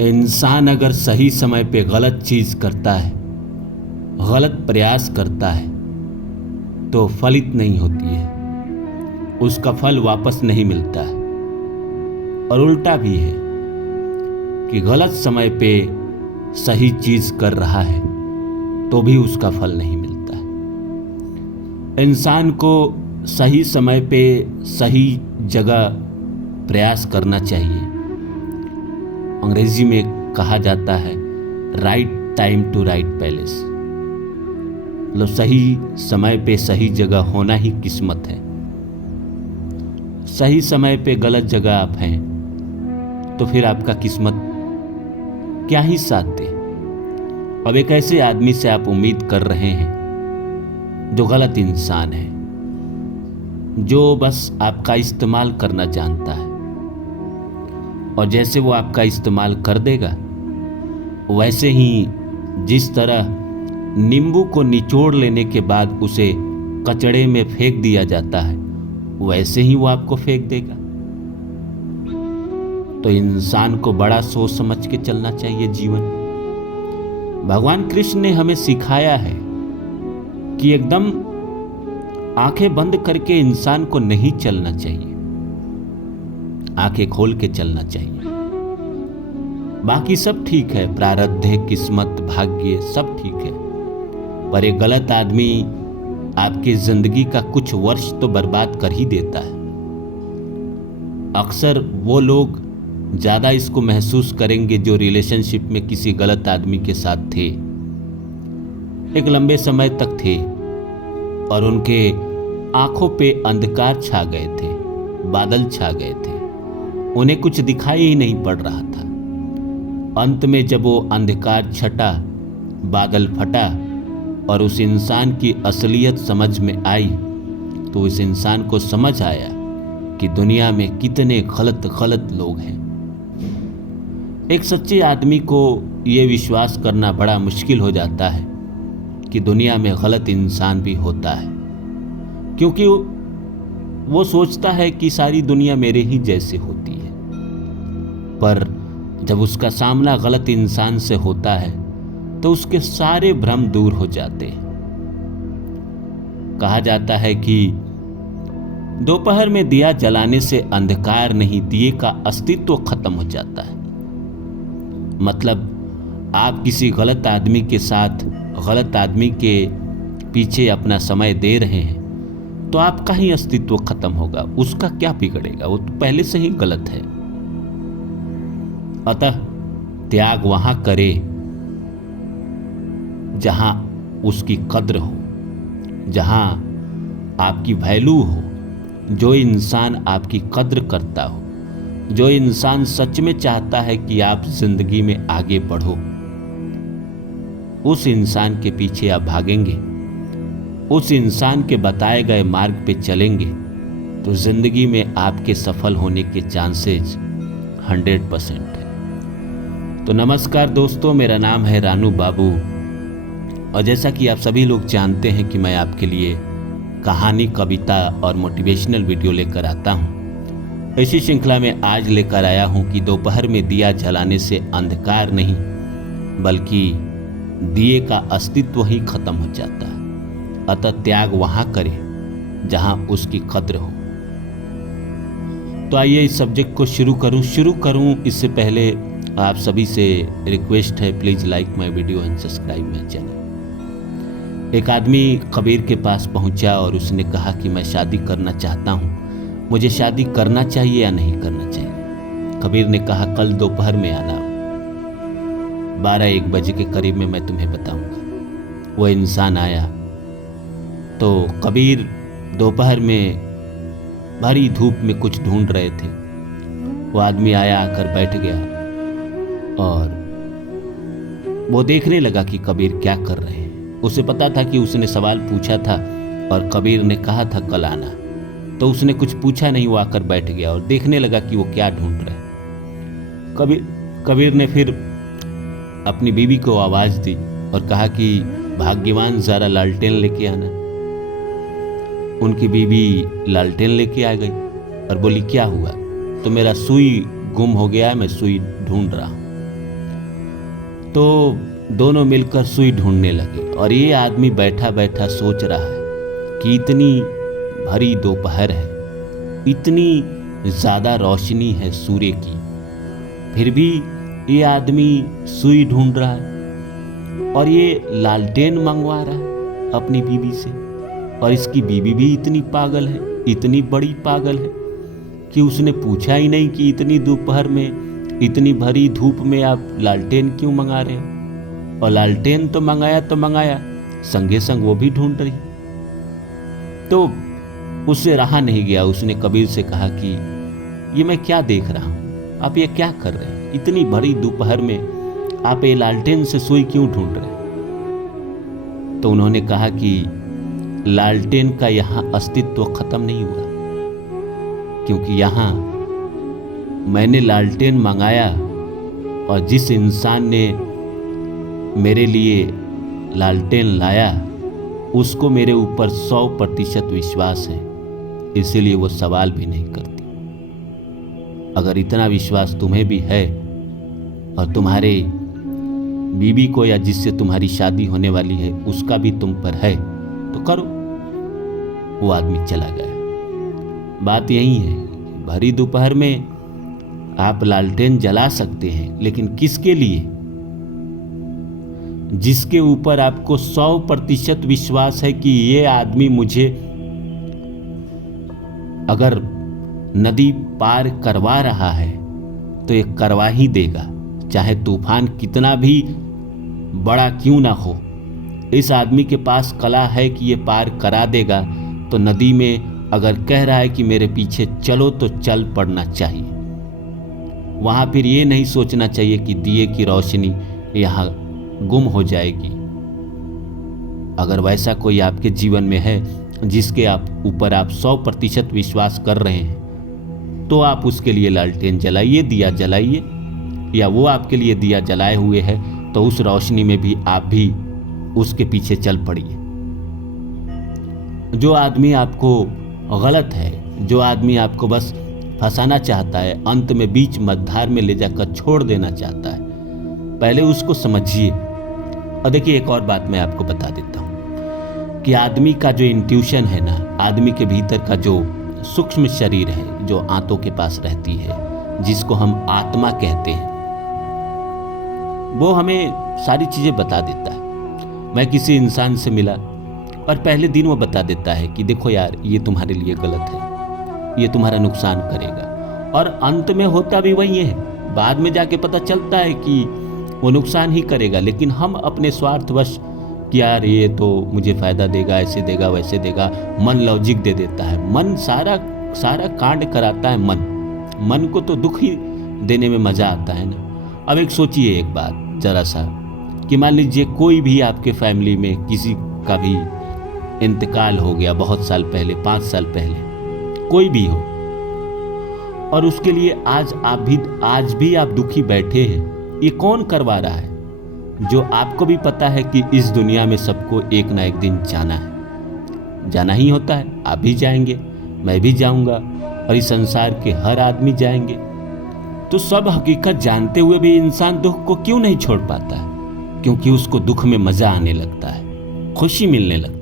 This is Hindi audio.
इंसान अगर सही समय पे गलत चीज करता है, गलत प्रयास करता है, तो फलित नहीं होती है, उसका फल वापस नहीं मिलता है। और उल्टा भी है कि गलत समय पे सही चीज कर रहा है तो भी उसका फल नहीं मिलता है। इंसान को सही समय पे सही जगह प्रयास करना चाहिए। अंग्रेजी में कहा जाता है right time to right place, मतलब सही समय पे सही जगह होना ही किस्मत है। सही समय पे गलत जगह आप हैं तो फिर आपका किस्मत क्या ही साथ दे। अब एक ऐसे आदमी से आप उम्मीद कर रहे हैं जो गलत इंसान है, जो बस आपका इस्तेमाल करना जानता है, और जैसे वो आपका इस्तेमाल कर देगा वैसे ही जिस तरह नींबू को निचोड़ लेने के बाद उसे कचड़े में फेंक दिया जाता है वैसे ही वो आपको फेंक देगा। तो इंसान को बड़ा सोच समझ के चलना चाहिए जीवन। भगवान कृष्ण ने हमें सिखाया है कि एकदम आंखें बंद करके इंसान को नहीं चलना चाहिए, आंखें खोल के चलना चाहिए। बाकी सब ठीक है, प्रारब्ध है, किस्मत, भाग्य सब ठीक है, पर एक गलत आदमी आपकी जिंदगी का कुछ वर्ष तो बर्बाद कर ही देता है। अक्सर वो लोग ज्यादा इसको महसूस करेंगे जो रिलेशनशिप में किसी गलत आदमी के साथ थे, एक लंबे समय तक थे, और उनके आंखों पे अंधकार छा गए थे, बादल छा गए थे, उन्हें कुछ दिखाई ही नहीं पड़ रहा था। अंत में जब वो अंधकार छटा, बादल फटा और उस इंसान की असलियत समझ में आई, तो उस इंसान को समझ आया कि दुनिया में कितने गलत लोग हैं। एक सच्चे आदमी को ये विश्वास करना बड़ा मुश्किल हो जाता है कि दुनिया में गलत इंसान भी होता है, क्योंकि वो सोचता है कि सारी दुनिया मेरे ही जैसे होती है। पर जब उसका सामना गलत इंसान से होता है तो उसके सारे भ्रम दूर हो जाते हैं। कहा जाता है कि दोपहर में दिया जलाने से अंधकार नहीं, दिए का अस्तित्व खत्म हो जाता है। मतलब आप किसी गलत आदमी के साथ, गलत आदमी के पीछे अपना समय दे रहे हैं तो आपका ही अस्तित्व खत्म होगा, उसका क्या बिगड़ेगा, वो तो पहले से ही गलत है। अतः त्याग वहां करे जहां उसकी कद्र हो, जहां आपकी वैल्यू हो, जो इंसान आपकी कद्र करता हो, जो इंसान सच में चाहता है कि आप जिंदगी में आगे बढ़ो, उस इंसान के पीछे आप भागेंगे, उस इंसान के बताए गए मार्ग पे चलेंगे तो जिंदगी में आपके सफल होने के चांसेस 100% है। तो नमस्कार दोस्तों, मेरा नाम है रानू बाबू, और जैसा कि आप सभी लोग जानते हैं कि मैं आपके लिए कहानी, कविता और मोटिवेशनल वीडियो लेकर आता हूं। इसी श्रृंखला में आज लेकर आया हूं कि दोपहर में दिया जलाने से अंधकार नहीं बल्कि दिए का अस्तित्व ही खत्म हो जाता है। अतः त्याग वहां करे जहां उसकी कद्र हो। तो आइए इस सब्जेक्ट को शुरू करूं। इससे पहले आप सभी से रिक्वेस्ट है, please like my video and subscribe my channel. एक आदमी कबीर के पास पहुंचा और उसने कहा कि मैं शादी करना चाहता हूं, मुझे शादी करना चाहिए या नहीं करना चाहिए। कबीर ने कहा कल दोपहर में आना, 12-1 बजे के करीब में मैं तुम्हें बताऊंगा। वो इंसान आया तो कबीर दोपहर में भारी धूप में कुछ ढूंढ रहे थे। वो आदमी आया, आकर बैठ गया और वो देखने लगा कि कबीर क्या कर रहे हैं। उसे पता था कि उसने सवाल पूछा था और कबीर ने कहा था कल आना, तो उसने कुछ पूछा नहीं, वो आकर बैठ गया और देखने लगा कि वो क्या ढूंढ रहे हैं। कबीर ने फिर अपनी बीवी को आवाज दी और कहा कि भाग्यवान जरा लालटेन लेके आना। उनकी बीवी लालटेन लेके आ गई और बोली क्या हुआ? तो मेरा सुई गुम हो गया है, मैं सुई ढूंढ रहा हूं। तो दोनों मिलकर सुई ढूंढने लगे और ये आदमी बैठा बैठा सोच रहा है कि इतनी भरी दोपहर है, इतनी ज़्यादा रोशनी है सूर्य की, फिर भी ये आदमी सुई ढूंढ रहा है और ये लालटेन मंगवा रहा है अपनी बीवी से। और इसकी बीवी भी इतनी पागल है, इतनी बड़ी पागल है कि उसने पूछा ही नहीं कि इतनी दोपहर में, इतनी भरी धूप में आप लालटेन क्यों मंगा रहे हैं। और लालटेन तो मंगाया संगे संग वो भी ढूंढ रही। तो उससे रहा नहीं गया, उसने कबीर से कहा कि ये मैं क्या देख रहा हूँ, आप ये क्या कर रहे हैं, इतनी भरी दोपहर में आप ये लालटेन से सुई क्यों ढूंढ रहे हैं। तो उन्होंने कहा कि लालटेन का यहाँ अस्तित्व खत्म नहीं हुआ, क्योंकि यहाँ मैंने लालटेन मंगाया और जिस इंसान ने मेरे लिए लालटेन लाया उसको मेरे ऊपर 100% विश्वास है, इसीलिए वो सवाल भी नहीं करती। अगर इतना विश्वास तुम्हें भी है और तुम्हारे बीवी को या जिससे तुम्हारी शादी होने वाली है उसका भी तुम पर है तो करो। वो आदमी चला गया। बात यही है, भरी दोपहर में आप लालटेन जला सकते हैं, लेकिन किसके लिए? जिसके ऊपर आपको 100% विश्वास है कि ये आदमी मुझे अगर नदी पार करवा रहा है तो ये करवा ही देगा, चाहे तूफान कितना भी बड़ा क्यों ना हो। इस आदमी के पास कला है कि ये पार करा देगा। तो नदी में अगर कह रहा है कि मेरे पीछे चलो तो चल पड़ना चाहिए। वहां फिर ये नहीं सोचना चाहिए कि दिए की रोशनी यहाँ गुम हो जाएगी। अगर वैसा कोई आपके जीवन में है जिसके ऊपर आप 100% विश्वास कर रहे हैं तो आप उसके लिए लालटेन जलाइए, दिया जलाइए, या वो आपके लिए दिया जलाए हुए है तो उस रोशनी में भी आप भी उसके पीछे चल पड़िए। जो आदमी आपको गलत है, जो आदमी आपको बस फंसाना चाहता है, अंत में बीच मझधार में ले जाकर छोड़ देना चाहता है, पहले उसको समझिए। और देखिए एक और बात मैं आपको बता देता हूँ कि आदमी का जो इंट्यूशन है ना, आदमी के भीतर का जो सूक्ष्म शरीर है जो आंतों के पास रहती है, जिसको हम आत्मा कहते हैं, वो हमें सारी चीज़ें बता देता है। मैं किसी इंसान से मिला और पहले दिन वो बता देता है कि देखो यार ये तुम्हारे लिए गलत है, ये तुम्हारा नुकसान करेगा, और अंत में होता भी वही है। बाद में जाके पता चलता है कि वो नुकसान ही करेगा, लेकिन हम अपने स्वार्थवश कि यार ये तो मुझे फ़ायदा देगा, ऐसे देगा वैसे देगा, मन लॉजिक दे देता है। मन सारा कांड कराता है। मन को तो दुख ही देने में मज़ा आता है ना। अब एक सोचिए एक बात जरा सा कि मान लीजिए कोई भी आपके फैमिली में किसी का भी इंतकाल हो गया बहुत साल पहले, 5 साल पहले, कोई भी हो, और उसके लिए आज भी आप दुखी बैठे हैं। ये कौन करवा रहा है? जो आपको भी पता है कि इस दुनिया में सबको एक ना एक दिन जाना ही होता है। आप भी जाएंगे, मैं भी जाऊंगा, और इस संसार के हर आदमी जाएंगे। तो सब हकीकत जानते हुए भी इंसान दुख को क्यों नहीं छोड़ पाता है? क्योंकि उसको दुख में मजा आने लगता है, खुशी मिलने लगता है।